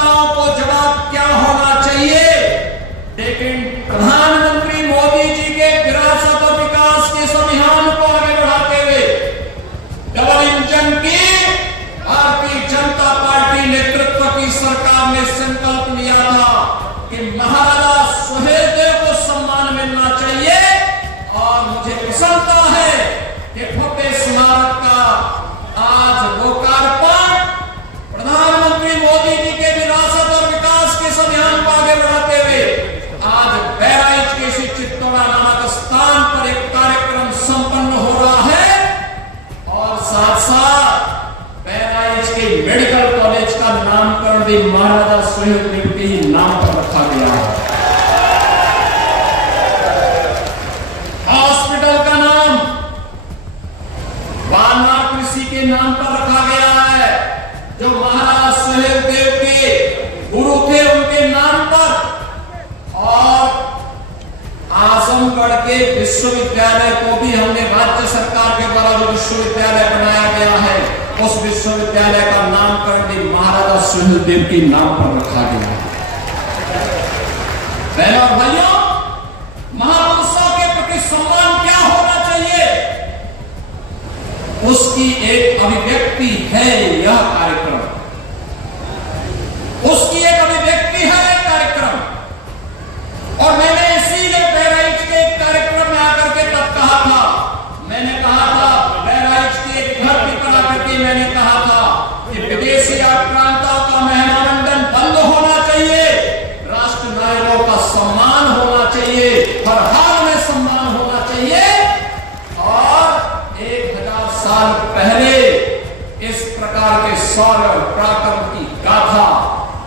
जनताओं को जवाब क्या होना चाहिए। लेकिन प्रधानमंत्री मोदी जी के विरासत और विकास के संविधान को आगे बढ़ाते हुए डबल इंजन की भारतीय जनता पार्टी नेतृत्व की सरकार ने संकल्प लिया था कि महाराजा सुहेलदेव को सम्मान मिलना चाहिए। और मुझे प्रसन्नता है कि फतेह स्मारक का आज लोकार्पण प्रधानमंत्री मोदी जी के विरासत और विकास के संविधान को आगे बढ़ाते हुए आज बहराइच के श्री चित्तौड़ा नामक स्थान पर एक कार्यक्रम संपन्न हो रहा है। और साथ साथ बहराइच के मेडिकल कॉलेज का नामकरण भी महाराजा सुहेलदेव के ही नाम पर रखा गया है। हॉस्पिटल का नाम वानर ऋषि के नाम पर रखा गया है, जो महाराजा सुहेलदेव के गुरु थे उनके नाम पर। और आजमगढ़ के विश्वविद्यालय को भी हमने राज्य सरकार के द्वारा जो विश्वविद्यालय बनाया गया है उस विश्वविद्यालय का नामकरण भी महाराजा सुहेलदेव के नाम पर रखा गया है। बहनों और भाइयों, महापुरुषों के प्रति सम्मान क्या होना चाहिए, उसकी एक अभिव्यक्ति है यह कार्यक्रम। उसकी एक अभिव्यक्ति है कार्यक्रम। और मैंने इसीलिए बहराइच के कार्यक्रम में आकर के तब कहा था, मैंने कहा था बहराइच के एक घर की बना करके मैंने कहा था कि विदेशी आक्रांताओं का मेहमानंदन बंद होना चाहिए, राष्ट्र नायकों का सम्मान होना चाहिए, हर हाल में सम्मान होना चाहिए। और 1000 साल पहले इस प्रकार के शौर्य और पराक्रम की गाथा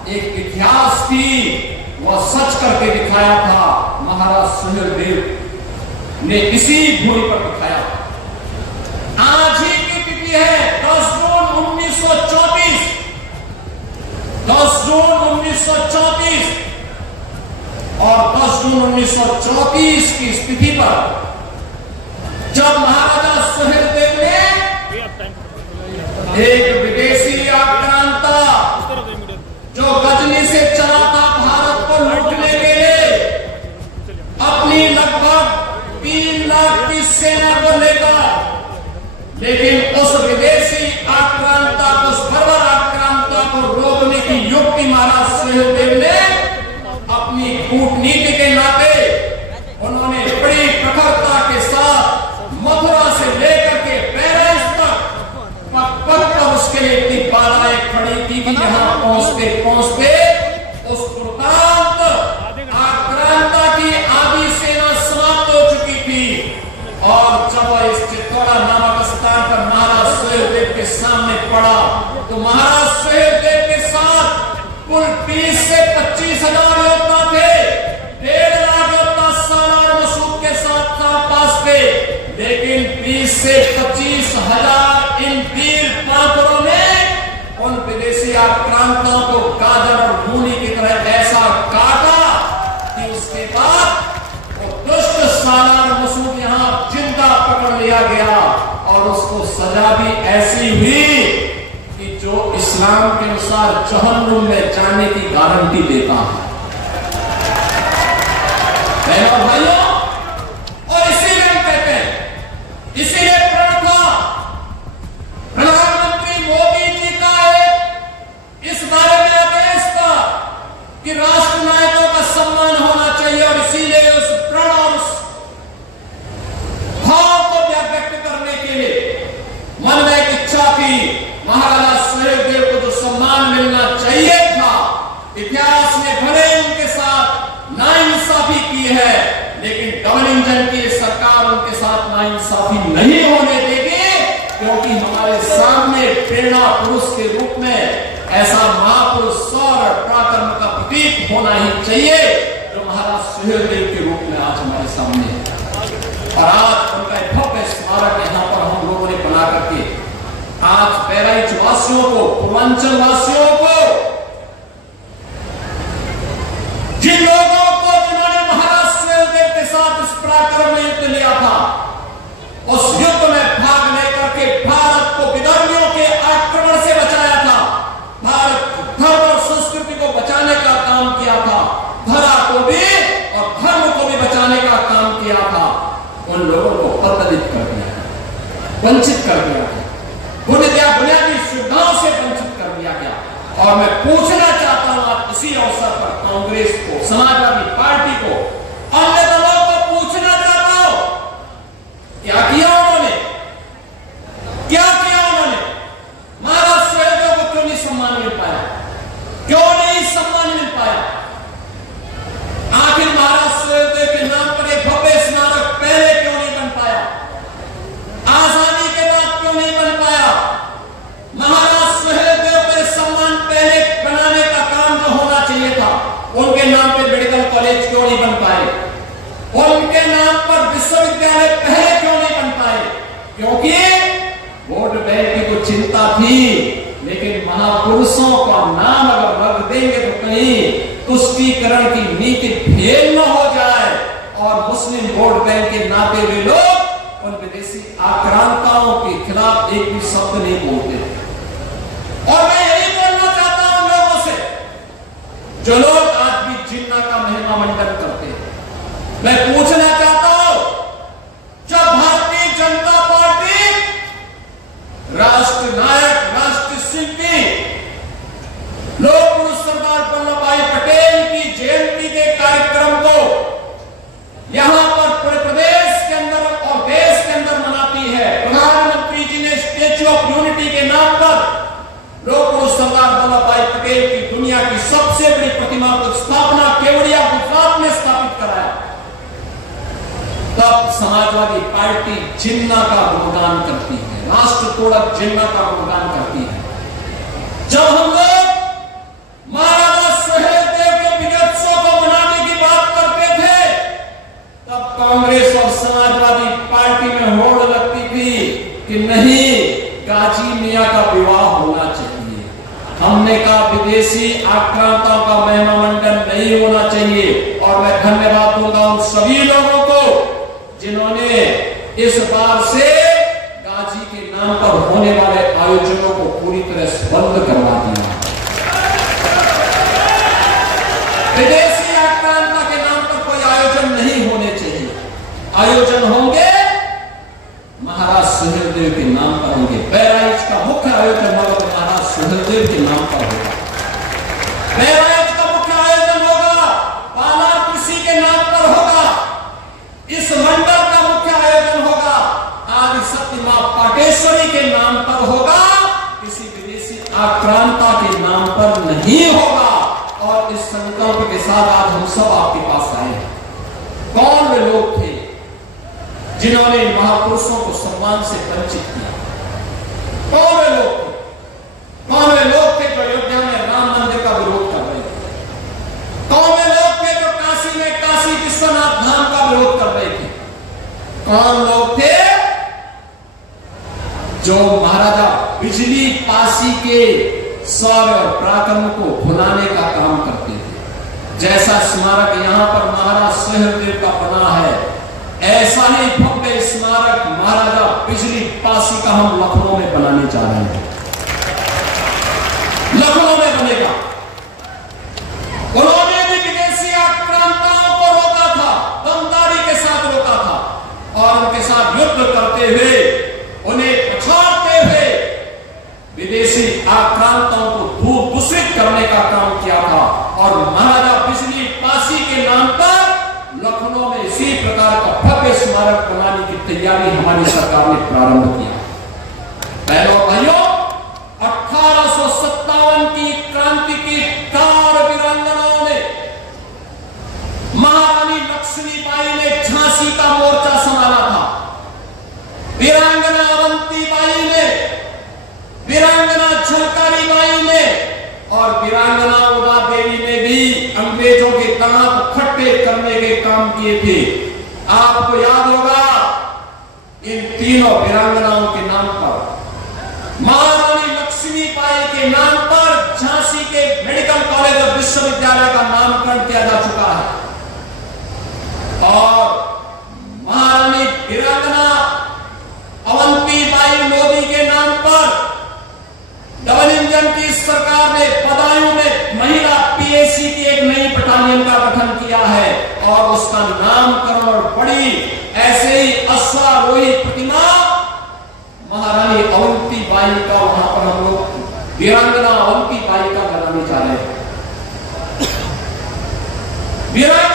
एक इतिहास थी, वह सच करके दिखाया था महाराज सुहेलदेव ने इसी भूमि पर दिखाया। आज ही की तिथि है 10 जून 1934, 10 जून 1934। और 10 जून 1934 की स्थिति पर जब महाराजा सुहेलदेव ने एक विदेशी आक्रांता जो गजनी से चला था भारत को लूटने के लिए अपनी लगभग 3 लाख की सेना को लेकर, लेकिन उस विदेशी आक्रांता को, उस बर्बर आक्रांता को रोकने की युक्ति महाराज सुहेलदेव ने अपनी कूटनीति के नाते उन्होंने बड़ी प्रखरता के साथ मथुरा से लेकर के बहराइच तक पग उसके लिए इतनी बाधाएं खड़ी की कि जहां पहुंचते उस दुर्दांत आक्रांता की आधी सेना समाप्त हो चुकी थी। और जब वह इस चित्तौड़ा नामक स्थान पर महाराज सुहेलदेव के सामने पड़ा तो महाराज सुहेलदेव के साथ कुल 20 से 25 हजार योद्धा थे, 1.5 लाख योद्धा सालार मसूद के साथ पास थे। लेकिन 20 से 25 हजार इन वीर पात्रों ने उन विदेशी आक्रांताओं को गाजर और मूली की तरह ऐसा काटा कि उसके बाद वो दुष्ट सालार मसूद यहां जिंदा पकड़ लिया गया। और उसको सजा भी ऐसी हुई कि जो इस्लाम के अनुसार जहन्नुम में जाने की गारंटी देता है। बहनों और भाइयों, और इसीलिए हम कहते हैं, इसीलिए प्रण था प्रधानमंत्री मोदी जी का इस बारे में आदेश था कि राष्ट्र नायकों का सम्मान होना चाहिए। और इसीलिए उस प्रण और उस भाव को व्यक्त करने के लिए मन में एक इच्छा थी, महाराजा सुहेलदेव को जो सम्मान मिलना चाहिए था, इतिहास में भले उनके साथ नाइंसाफी की है, लेकिन डबल इंजन की सरकार उनके साथ नाइंसाफी नहीं होने देगी, क्योंकि हमारे सामने प्रेरणा पुरुष के रूप में ऐसा महापुरुष शौर्य पराक्रम का प्रतीक होना ही चाहिए जो महाराज सुहेलदेव के रूप में आज हमारे सामने है। और आज उनका भव्य स्मारक यहाँ पर हम लोगों ने बना करके आज बहराइच वासियों को, पूर्वांचल वासियों को, जिन लोगों को जिन्होंने महाराज सुहेलदेव के साथ इस पराक्रम में युद्ध लिया था, उस युद्ध में भाग लेकर के भारत को विदर्भियों के आक्रमण से बचाया था, भारत धर्म और संस्कृति को वंचित कर दिया गया, बुनियादी सुविधाओं से वंचित कर दिया गया। और मैं पूछना चाहता हूं आप इसी अवसर पर कांग्रेस को, समाजवादी पार्टी को, अन्य दलों को पूछना चाहता हूं, क्या किया उन्होंने, क्या किया उन्होंने? महाराज सुहेलदेव को क्यों नहीं सम्मान मिल पाया, क्यों नहीं सम्मान मिल पाया? आखिर महाराज सुहेलदेव के नाम पर एक भव्य स्मारक पहले क्यों नहीं बन पाया? आजादी के बाद क्यों नहीं बन पाया? महाराज सुहेलदेव के सम्मान पहले बनाने का काम जो होना चाहिए था, उनके नाम पे मेडिकल कॉलेज क्यों नहीं बन पाए? उनके नाम पर विश्वविद्यालय पहले क्यों नहीं बन पाए? क्योंकि वोट बैंक की तो चिंता थी, लेकिन महापुरुषों का नाम अगर रख देंगे तो कहीं तुष्टीकरण की नीति फेल न हो जाए और मुस्लिम वोट बैंक के नाते हुए लोग उन विदेशी आक्रांताओं के खिलाफ एक भी शब्द नहीं बोलते। और मैं यही बोलना चाहता हूं लोगों से, जो लोग आज भी जिन्ना का महिमा मंडन करते हैं, मैं पूछना चाहता हूं, जब भारतीय जनता पार्टी राष्ट्र नायक, राष्ट्र शिल्पी, लोक पुरुष सरदार वल्लभ भाई पटेल की जयंती के कार्यक्रम को यहां पर पूरे प्रदेश के अंदर और देश के अंदर मनाती है, प्रधानमंत्री जी ने स्टैच्यू ऑफ यूनिटी के नाम पर लोक पुरुष सरदार वल्लभ भाई पटेल की दुनिया की सबसे बड़ी प्रतिमा को स्थापना केवड़िया गुजरात में स्थापित कराया, तब समाजवादी पार्टी जिन्ना का गुणगान करती है, राष्ट्र तोड़क जिन्ना का गुणगान करती है। जब हम लोग महाराजा सुहेलदेव के विजयोत्सव को मनाने की बात करते थे, तब कांग्रेस और समाजवादी पार्टी में होड़ लगती थी कि नहीं, गाजी मियां का विवाह होना चाहिए। हमने कहा विदेशी आक्रांताओं का महिमा मंडन नहीं होना चाहिए। और मैं धन्यवाद दूंगा उन सभी लोगों को जिन्होंने इस बार से गाजी के नाम पर होने वाले आयोजनों को पूरी तरह से बंद करवा दिया। विदेशी आक्रांता के नाम पर कोई आयोजन नहीं होने चाहिए। आयोजन होंगे महाराज सुहेलदेव के नाम पर होंगे। बहराइच का मुख्य आयोजन होगा महाराज सुहेलदेव के नाम पर होगा। बहराइच का मुख्य आयोजन होगा पाला कृषि के नाम पर होगा। इस मंडल का मुख्य आयोजन होगा आदि शक्ति मां पाटेश्वरी के नाम पर होगा, किसी विदेशी आक्रांता के नाम पर नहीं होगा। और इस संकल्प के साथ आज हम सब आपके पास आए हैं। कौन वे लोग थे जिन्होंने इन महापुरुषों को सम्मान से वंचित किया? कौन वे लोग थे? कौन वे लोग थे जो अयोध्या में राम मंदिर का विरोध कर रहे थे? कौन वे लोग थे जो काशी में काशी विश्वनाथ धाम का विरोध कर रहे थे? कौन लोग थे जो महाराजा बिजली पासी के शौर्य और पराक्रम को भुलाने का काम करते थे? जैसा स्मारक यहां पर महाराज सुहेलदेव का बना है, ऐसा ही भव्य स्मारक महाराजा बिजली पासी का हम लखनऊ में बनाने जा रहे हैं। लखनऊ में बनेगा। उन्होंने भी विदेशी आक्रांताओं को रोका था, दमदारी के साथ रोका था और उनके साथ युद्ध करते हुए, उन्हें पछाड़ते हुए विदेशी आक्रांताओं को दूषित करने का काम किया था। और महाराजा बिजली पासी के नाम पर लखनऊ में इसी प्रकार का भव्य स्मारक बनाने की तैयारी हमारी सरकार ने प्रारंभ किया। बहनों भाइयों, 1857 की क्रांति की कार वीरांगनाओं ने, महारानी लक्ष्मीबाई ने झांसी का मोर्चा संभाला था, वीरांगना अवंतीबाई ने, वीरांगना झलकारी बाई ने और वीरांगना उदा देवी ने भी अंग्रेजों के दांत खट्टे करने के काम किए थे। आपको याद होगा इन तीनों वीरांगनाओं के नाम पर, महारानी लक्ष्मीबाई के नाम पर झांसी के मेडिकल कॉलेज और विश्वविद्यालय का नामकरण किया जा चुका है। और महारानी वीरांगना अवंतीबाई लोधी के नाम पर डबल इंजन की सरकार ने बदायूं में महिला पीएसी की एक नई बटालियन का गठन किया है और उसका नामकरण और बड़ी ऐसे ही अश्वारोही प्रतिमा बाई का वहां पर हम लोग वीरांगना अवंती बाई का बनाने जा रहे हैं। वीरांगना